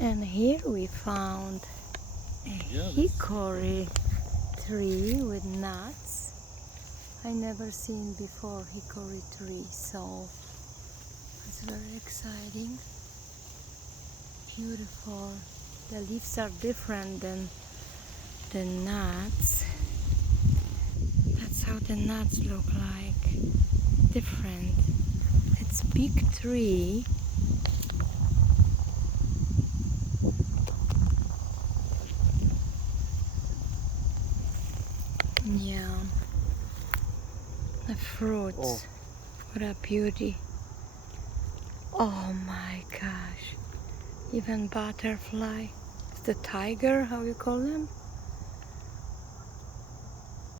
And here we found a hickory tree with nuts. I never seen before hickory tree, so it's very exciting. Beautiful. The leaves are different than the nuts. That's how the nuts look like. Different. It's big tree. Yeah. The fruits. Oh. What a beauty. Oh my gosh. Even butterfly. It's the tiger, how you call them?